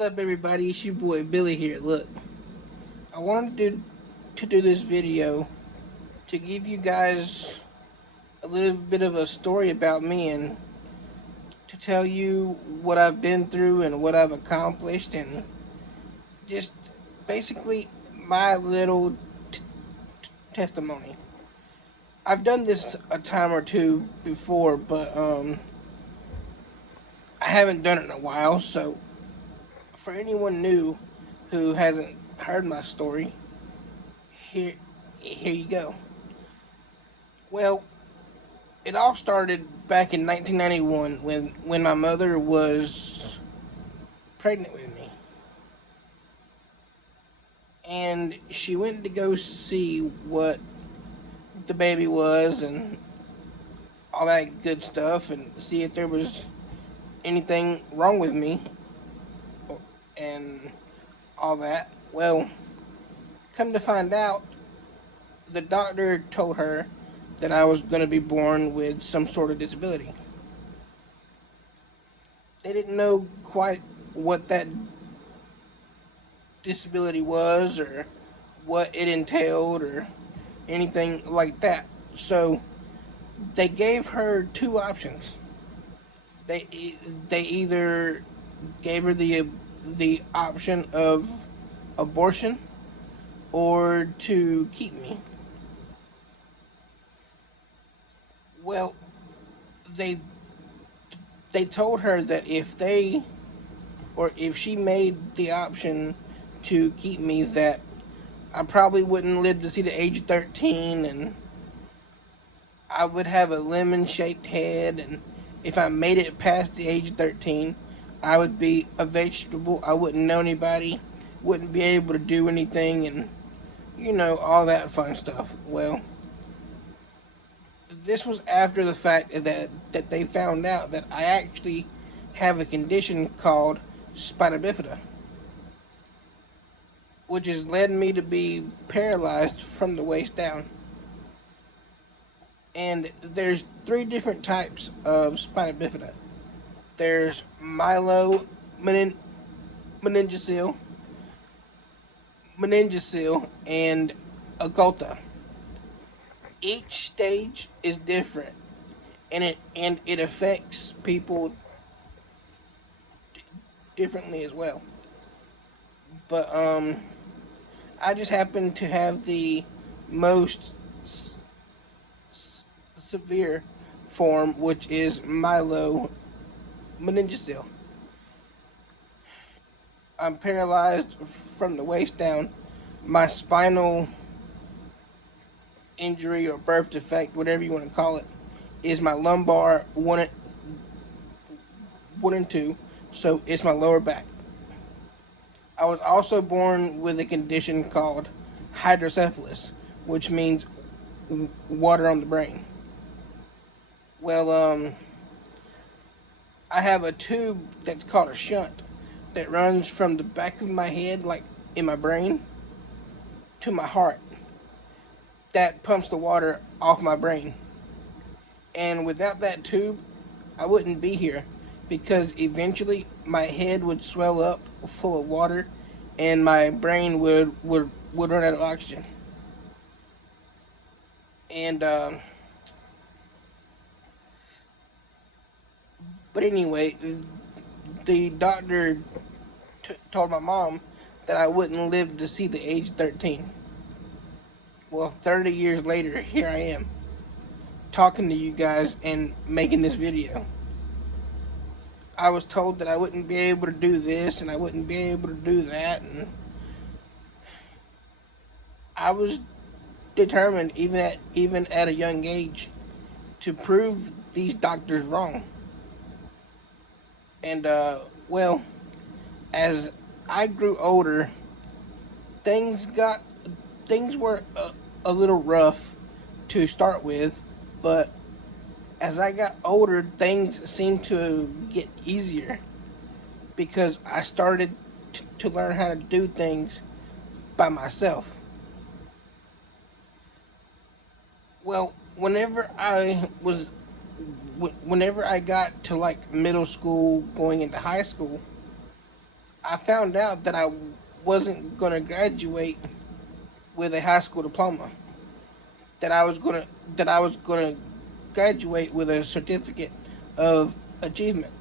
What's up, everybody? It's your boy Billy here. Look, I wanted to do this video to give you guys a little bit of a story about me and to tell you what I've been through and what I've accomplished and just basically my little testimony. I've done this a time or two before, but I haven't done it in a while. So for anyone new who hasn't heard my story, here here you go. Well, it all started back in 1991 when my mother was pregnant with me. And she went to go see what the baby was and all that good stuff and see if there was anything wrong with me and all that. Well, come to find out, the doctor told her that I was going to be born with some sort of disability. They didn't know quite what that disability was or what it entailed or anything like that. So they gave her two options. They they either gave her the option of abortion or to keep me. Well, they they told her that if she made the option to keep me, that I probably wouldn't live to see the age of 13 and I would have a lemon shaped head, and if I made it past the age of 13, I would be a vegetable. I wouldn't know anybody, wouldn't be able to do anything, and all that fun stuff. Well, this was after the fact that they found out that I actually have a condition called spina bifida, which has led me to be paralyzed from the waist down. And there's three different types of spina bifida. There's meningocele, and occulta. Each stage is different, and it affects people differently as well. But I just happen to have the most severe form, which is meningocele. I'm paralyzed from the waist down. My spinal injury or birth defect, whatever you want to call it, is my lumbar one and two, so it's my lower back. I was also born with a condition called hydrocephalus, which means water on the brain. Well, I have a tube that's called a shunt that runs from the back of my head, like in my brain, to my heart. That pumps the water off my brain. And without that tube, I wouldn't be here because eventually my head would swell up full of water and my brain would run out of oxygen. And but anyway, the doctor told my mom that I wouldn't live to see the age 13. Well, 30 years later, here I am talking to you guys and making this video. I was told that I wouldn't be able to do this and I wouldn't be able to do that, and I was determined, even at a young age, to prove these doctors wrong. And well, as I grew older, things got things were a little rough to start with, but as I got older, things seemed to get easier because I started to learn how to do things by myself. Well, whenever I got to like middle school, going into high school, I found out that I wasn't going to graduate with a high school diploma. That I was going to that I was going to graduate with a certificate of achievement.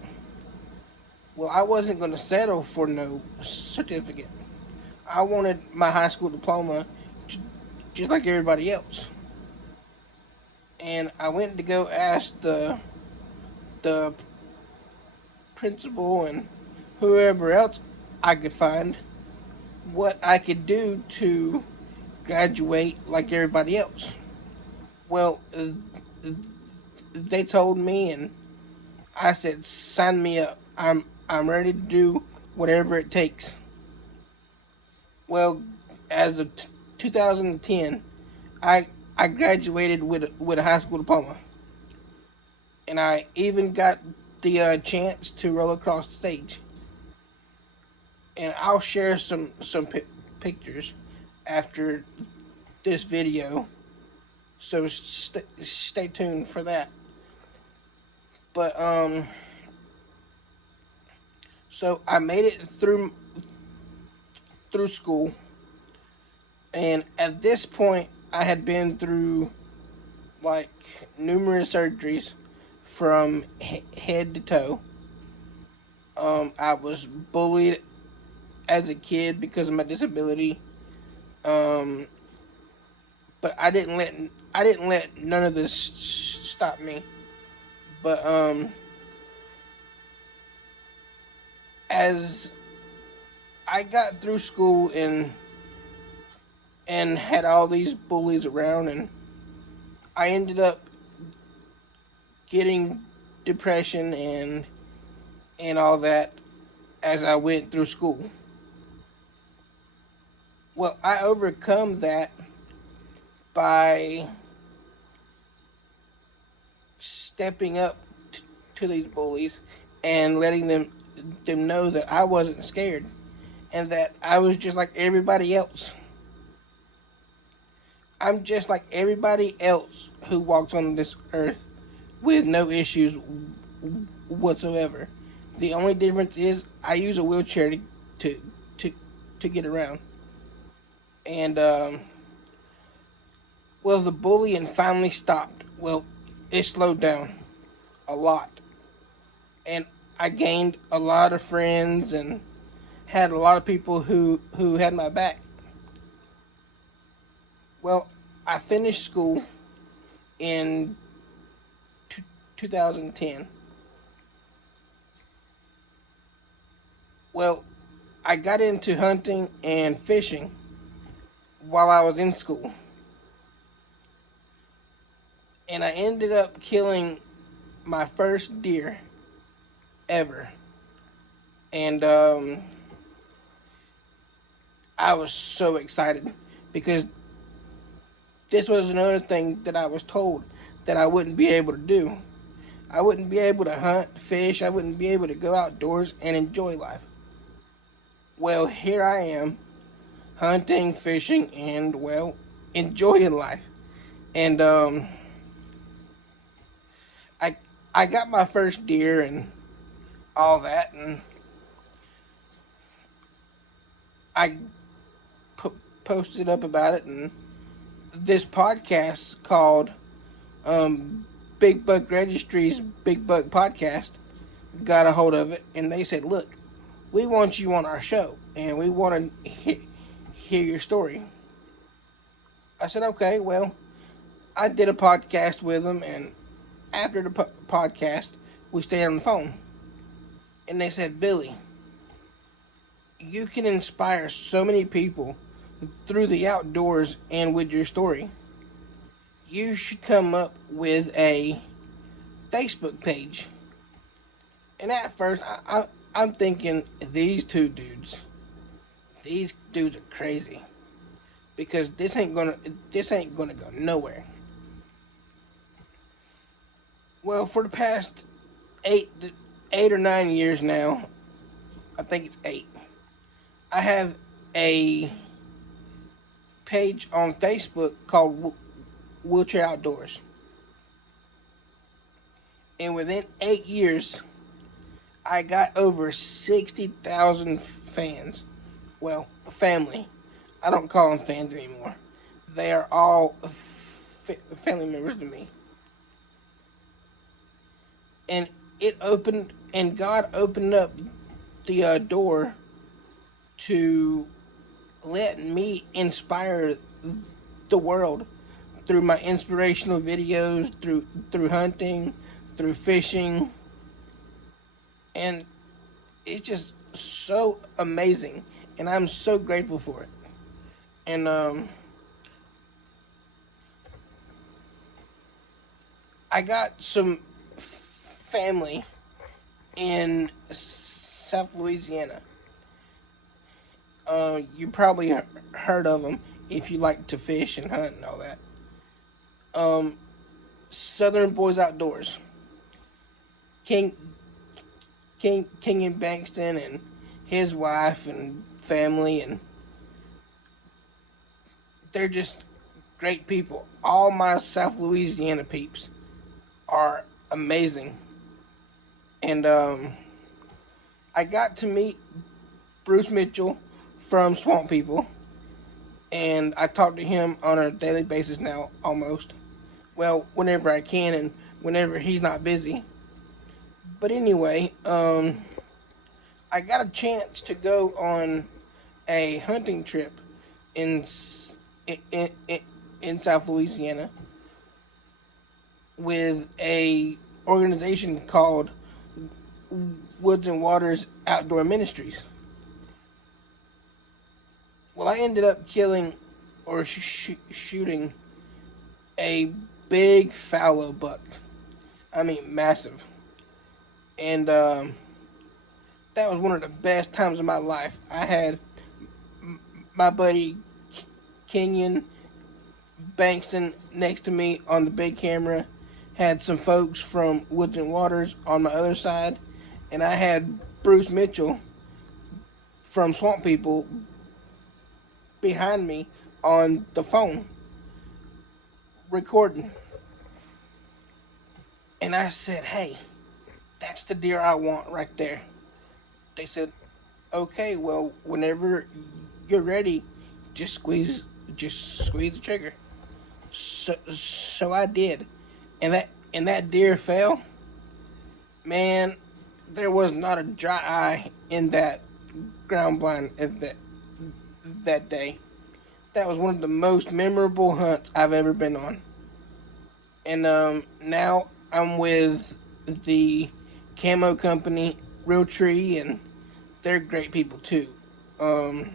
Well, I wasn't going to settle for no certificate. I wanted my high school diploma just like everybody else. And I went to go ask the principal and whoever else I could find what I could do to graduate like everybody else. Well, they told me, and I said, "Sign me up. I'm ready to do whatever it takes." Well, as of 2010, I I graduated with a high school diploma, and I even got the chance to roll across the stage. And I'll share some pictures after this video, so stay tuned for that. But so I made it through school, and at this point, I had been through like numerous surgeries from head to toe. I was bullied as a kid because of my disability. Um, but I didn't let none of this stop me. But as I got through school and had all these bullies around, and I ended up getting depression and all that as I went through school. Well, I overcome that by stepping up to these bullies and letting them know that I wasn't scared and that I was just like everybody else. I'm just like everybody else who walks on this earth with no issues whatsoever. The only difference is I use a wheelchair to to, to get around. And well, the bullying finally stopped. Well, it slowed down a lot, and I gained a lot of friends and had a lot of people who had my back. Well, I finished school in 2010. Well, I got into hunting and fishing while I was in school, and I ended up killing my first deer ever. And I was so excited because this was another thing that I was told that I wouldn't be able to do. I wouldn't be able to hunt, fish, I wouldn't be able to go outdoors and enjoy life. Well, here I am, hunting, fishing, and, well, enjoying life. And I I got my first deer and all that, and I posted up about it, and this podcast called um, Big Buck Registry's Big Buck Podcast got a hold of it, and they said, "Look, we want you on our show, and we want to hear your story." I said, "Okay, well." I did a podcast with them, and after the podcast, we stayed on the phone, and they said, "Billy, you can inspire so many people through the outdoors and with your story. You should come up with a Facebook page." And at first, I'm thinking these dudes are crazy because this ain't gonna go nowhere. Well, for the past eight 8 or 9 years now, I think it's 8. I have a page on Facebook called Wheelchair Outdoors, and within 8 years, I got over 60,000 fans. Well, family. I don't call them fans anymore. They are all family members to me. And God opened up the door to let me inspire the world through my inspirational videos, through hunting, through fishing, and it's just so amazing, and I'm so grateful for it. And I got some family in South Louisiana. You probably heard of them if you like to fish and hunt and all that. Um, Southern Boys Outdoors, King King and Bankston and his wife and family, and they're just great people. All my South Louisiana peeps are amazing, and I got to meet Bruce Mitchell from Swamp People, and I talk to him on a daily basis now, almost. Well, whenever I can and whenever he's not busy. But anyway, I got a chance to go on a hunting trip in in, in, in South Louisiana with a organization called Woods and Waters Outdoor Ministries. Well, I ended up killing or shooting a big fallow buck. I mean, massive. And that was one of the best times of my life. I had my buddy Kenyon Bankston next to me on the big camera, had some folks from Woods and Waters on my other side, and I had Bruce Mitchell from Swamp People behind me on the phone recording. And I said, "Hey, that's the deer I want right there." They said, "Okay, well, whenever you're ready, just squeeze the trigger." So I did, and that deer fell. Man, there was not a dry eye in that ground blind that day. That was one of the most memorable hunts I've ever been on. And now I'm with the camo company Realtree, and they're great people too. Um,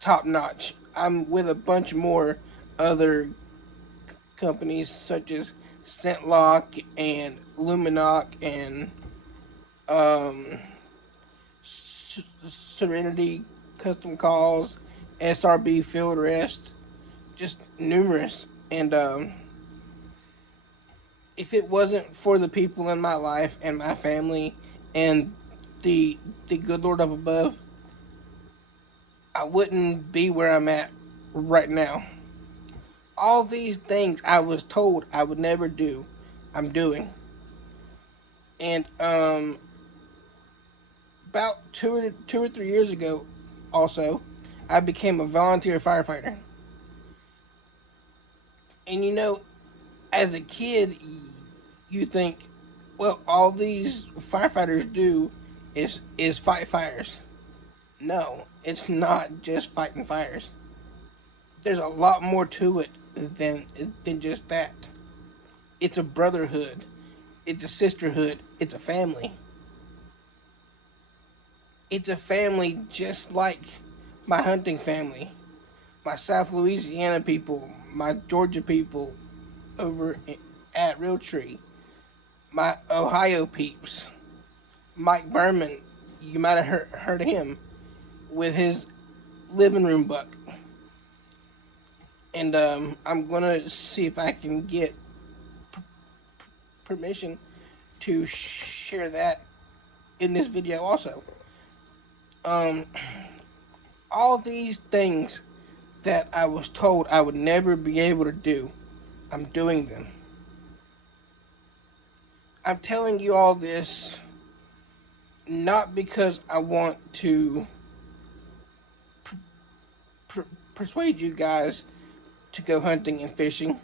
Top notch. I'm with a bunch more other companies such as Scentlock and Luminoc and um, Serenity Custom Calls, SRB Field Rest, just numerous. And if it wasn't for the people in my life and my family and the the good Lord up above, I wouldn't be where I'm at right now. All these things I was told I would never do, I'm doing. And about 2 or 3 years ago, also, I became a volunteer firefighter. And as a kid, you think, well, all these firefighters do is fight fires. No, it's not just fighting fires. There's a lot more to it than just that. It's a brotherhood. It's a sisterhood. It's a family. It's a family just like my hunting family, my South Louisiana people, my Georgia people over at Realtree, my Ohio peeps, Mike Berman. You might have heard of him with his living room buck. And I'm gonna see if I can get permission to share that in this video also. Um, all these things that I was told I would never be able to do, I'm doing them. I'm telling you all this not because I want to persuade you guys to go hunting and fishing.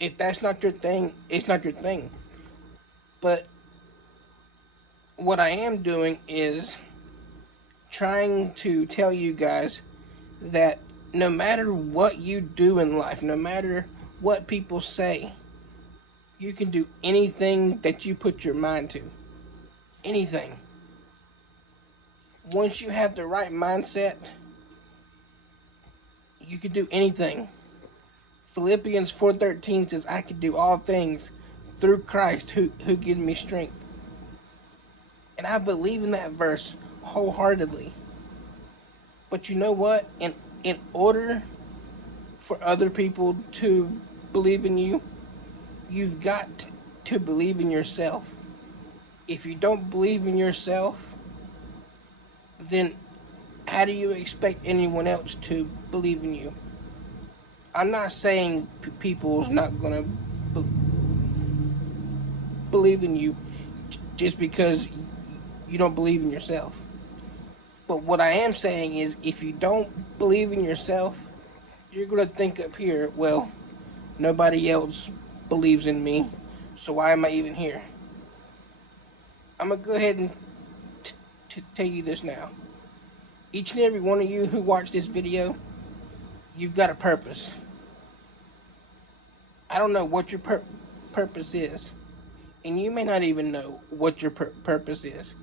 If that's not your thing, it's not your thing. But what I am doing is trying to tell you guys that no matter what you do in life, no matter what people say, you can do anything that you put your mind to. Anything. Once you have the right mindset, you can do anything. Philippians 4:13 says, I can do all things through Christ who gives me strength. And I believe in that verse wholeheartedly. But you know what? In order for other people to believe in you, you've got to believe in yourself. If you don't believe in yourself, then how do you expect anyone else to believe in you? I'm not saying people's not gonna believe in you just because you don't believe in yourself. But what I am saying is, if you don't believe in yourself, you're gonna think up here, well, nobody else believes in me, so why am I even here? I'm gonna go ahead and tell you this now. Each and every one of you who watched this video, you've got a purpose. I don't know what your purpose is, and you may not even know what your purpose is,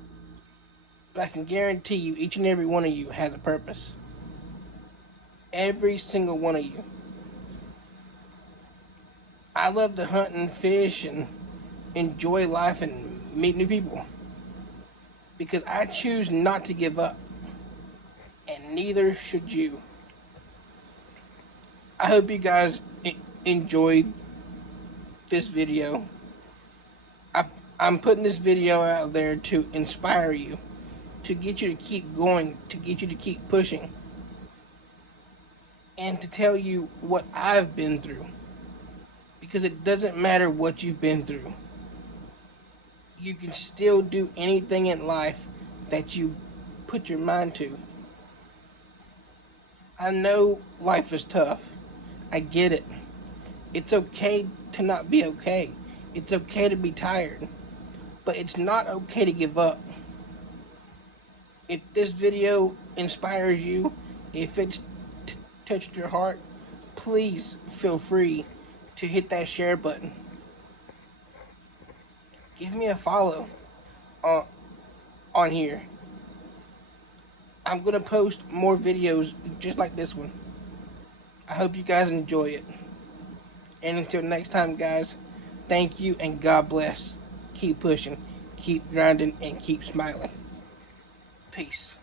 but I can guarantee you each and every one of you has a purpose. Every single one of you. I love to hunt and fish and enjoy life and meet new people because I choose not to give up, and neither should you. I hope you guys enjoyed this video. I'm putting this video out there to inspire you, to get you to keep going, to get you to keep pushing, and to tell you what I've been through. Because it doesn't matter what you've been through. You can still do anything in life that you put your mind to. I know life is tough. I get it. It's okay to not be okay. It's okay to be tired. But it's not okay to give up. If this video inspires you, if it's touched your heart, please feel free to hit that share button. Give me a follow on here. I'm going to post more videos just like this one. I hope you guys enjoy it. And until next time, guys, thank you and God bless. Keep pushing, keep grinding, and keep smiling. Peace.